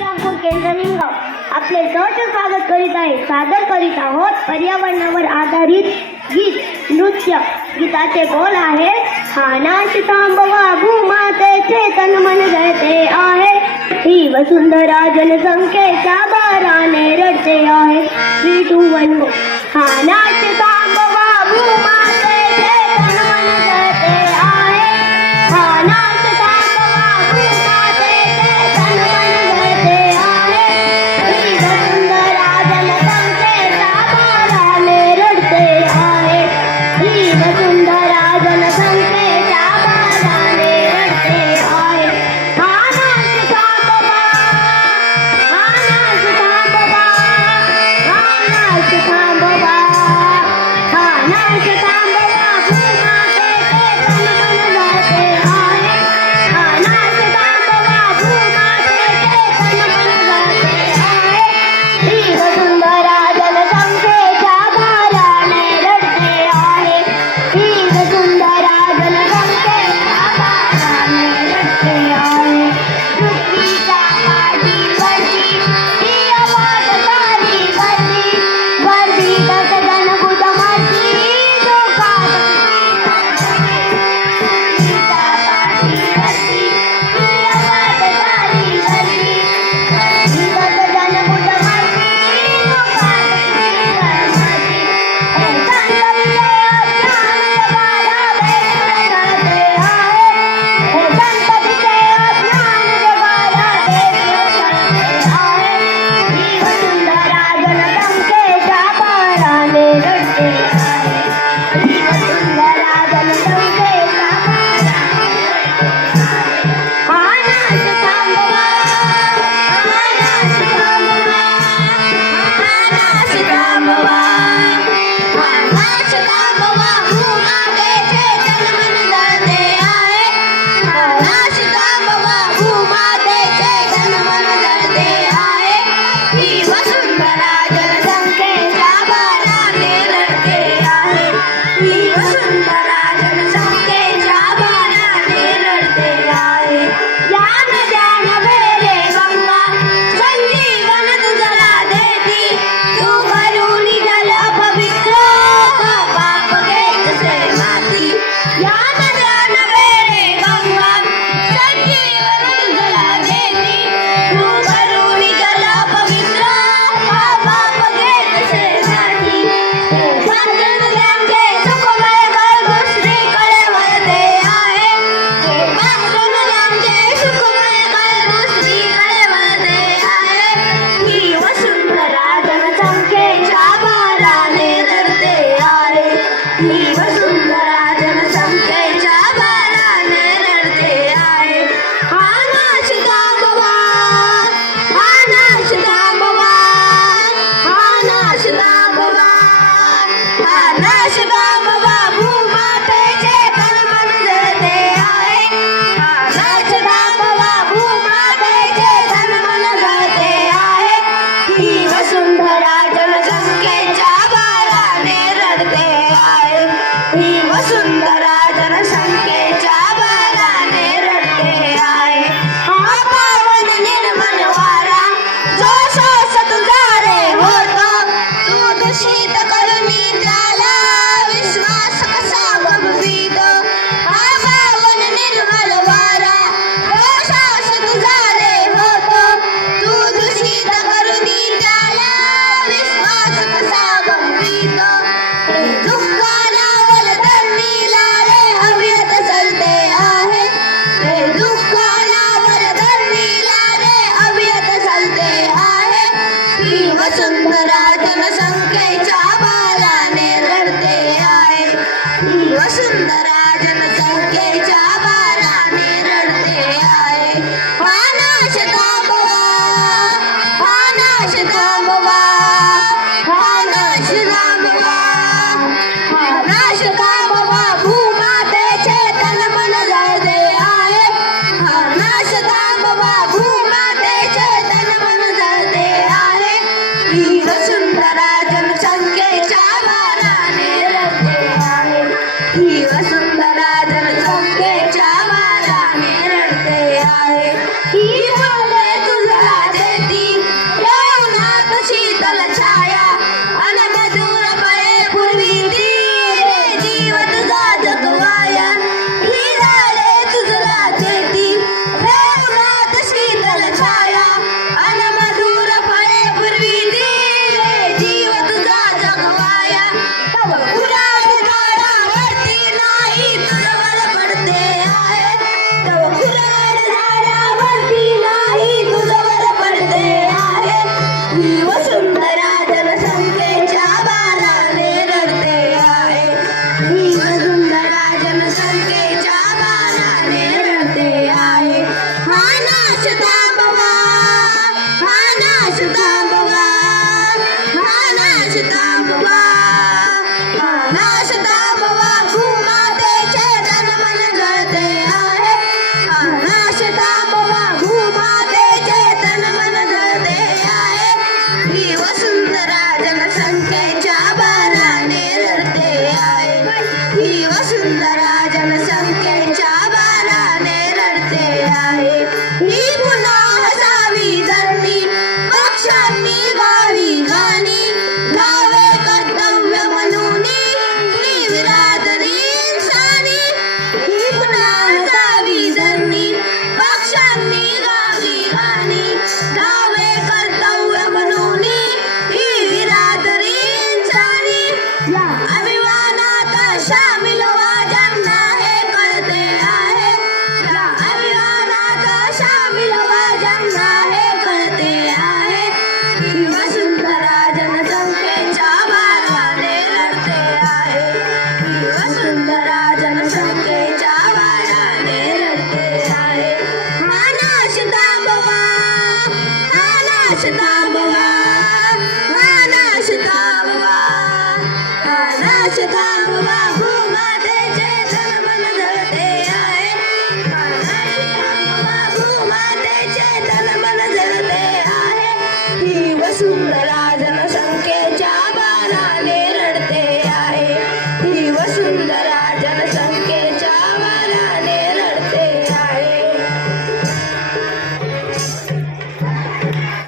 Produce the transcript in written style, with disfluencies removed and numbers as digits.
श्रीरामपूर केंद्र निमगाव आपले सहर्ष स्वागत करीत आहे. सादर करीत आहोत पर्यावरणावर आधारित गीत नृत्य. गीताचे बोल आहे, हा नाच थांबवा भूमातेचे तन मन जळते आहे, ही वसुंधरा जनसंख्येच्या भाराने रडते आहे. 3, 2, 1 गो. हा नाच थांबवा भूमातेचे तन मन जळते आहे, हा नाच थांबवा भूमातेचे तन मन जळते आहे, ही वसुंधरा जनसंख्येच्या भाराने रडते आहे, ही वसुंधरा जनसंख्येच्या भाराने रडते आहे. हा नाच थांबवा, हा नाच थांबवा, हा नाच थांबवा, हा नाच थांबवा भूमातेचे तन मन जळते आहे, हा नाच थांबवा भूमातेचे तन मन जळते आहे, ही वसुंधरा जनसंख्येच्या भाराने रडते आहे, ही वसुंधरा जनसंख्येच्या भाराने रडते आहे. पृथ्वीच्या पाठीवरची ही अफाट सारी गर्दी, गर्दीत सजनभूत मरती धोकात. पृथ्वीच्या पाठीवरची ही अफाट सारी गर्दी, गर्दीत सजनभूत मरती धोकात मरती. हे संत विजय अज्ञान जगाला भेटून कळते आहे, हे संत विजय अज्ञान जगाला भेटून कळते आहे, ही वसुंधरा जनसंख्येच्या भाराने रडते आहे, ही वसुंधरा जनसंख्येच्या भाराने रडते आहे. हा नाच थांबवा, हा नाच थांबवा, हा नाच थांबवा, हा नाच थांबवा भूमातेचे तन मन जळते आहे, हा नाच थांबवा भूमातेचे तन मन जळते आहे, ही वसुंधरा जनसंख्येच्या भाराने रडते आहे, ही वसुंधरा जनसंख्येच्या भाराने रडते आहे. या नद्या नव्हे रे गंगा, संजीवन तुझला देती, तू भरून जल पवित्र, पाप घेतसे माती. या नद्या नव्हे रे गंगा, संजीवन तुझला देती, तू भरून जल पवित्र, पाप घेतसे माती. संत नद्यांचे सुखमय गळ दुसरीकडे वळते आहे, संत नद्यांचे सुखमय गळ दुसरीकडे वळते आहे, ही वसुंधरा जनसंख्येच्या भाराने रडते आहे, ही वसुंधरा जनसंख्येच्या भाराने रडते आहे. हा नाच थांबवा, हा नाच थांबवा, हा नाच थांबवा, हा नाच थांबवा भूमातेचे तन मन जळते आहे, हा नाच थांबवा भूमातेचे तन मन जळते आहे, ही वसुंधरा जनसंख्येच्या भाराने रडते आहे, ही वसुंधरा जनसंख्येच्या भाराने रडते आहे. हा पावन निर्मल वारा जो श्वास तुझा रे होतो, तू दूषित करुणी त्याला विश्वास कसा गमवितो. हा पावन निर्मल वारा जो श्वास तुझा रे होतो, तू दूषित करुणी त्याला विश्वास कसा गमवितो. हे दुःखानावर धरणीला रे अविरत चलते आहे, हे दुःखानावर धरणीला रे अविरत चलते आहे, ही वसुंधरा जनसंख्येच्या भाराने रडते आहे, ही वसुंधरा जनसंख्येच्या भाराने रडते आहे. हा नाच थांबवा, हा नाच थांबवा, हा नाच थांबवा, हा नाच थांबवा भूमातेचे तन मन जळते आहे, हा नाच थांबवा भूमातेचे तन मन जळते आहे, ही वसुंधरा जनसंख्येच्या भाराने रडते आहे, ही वसुंधरा ही वसुंधरा जनसंख्येच्या बाणाने रडते आहे. हा नाश थांबवा, हा नाश थांबवा, हा नाश थांबवा, हा नाश थांबवा. भूमातेचे तनमन जळते आहे. हा नाश थांबवा, भूमातेचे तनमन जळते आहे. ही वसुंधरा जनसंख्येच्या बाणाने रडते आहे. ही वसुंधरा जनसंख्येच्या बाणाने रडते आहे. ही पुन्हा हसावी धरणी, पक्षांनी गावी गाणी, गावे कर्तव्य म्हणून ही बिरादरी इंसानी. ही पुन्हा हसावी धरणी, पक्षांनी गावी गाणी, गावे कर्तव्य म्हणून ही बिरादरी इंसानी. या अभिमानात शामिल व्हा ज्यांना हे कळते आहे. या अभिमानात शामिल व्हा ज्यांना हे कळते आहे. ही वसुंधरा जनसंख्येच्या बाणाने रडते आहे. ही वसुंधरा जनसंख्येच्या बाणाने रडते आहे. हा नाश थांबवा, हा नाश थांबवा, हा नाश थांबवा, हा नाश थांबवा. भूमातेचे तनमन जळते आहे. हा नाश थांबवा, भूमातेचे तनमन जळते आहे. ही वसुंधरा जनसंख्येच्या बाणाने रडते आहे. ही वसुंधरा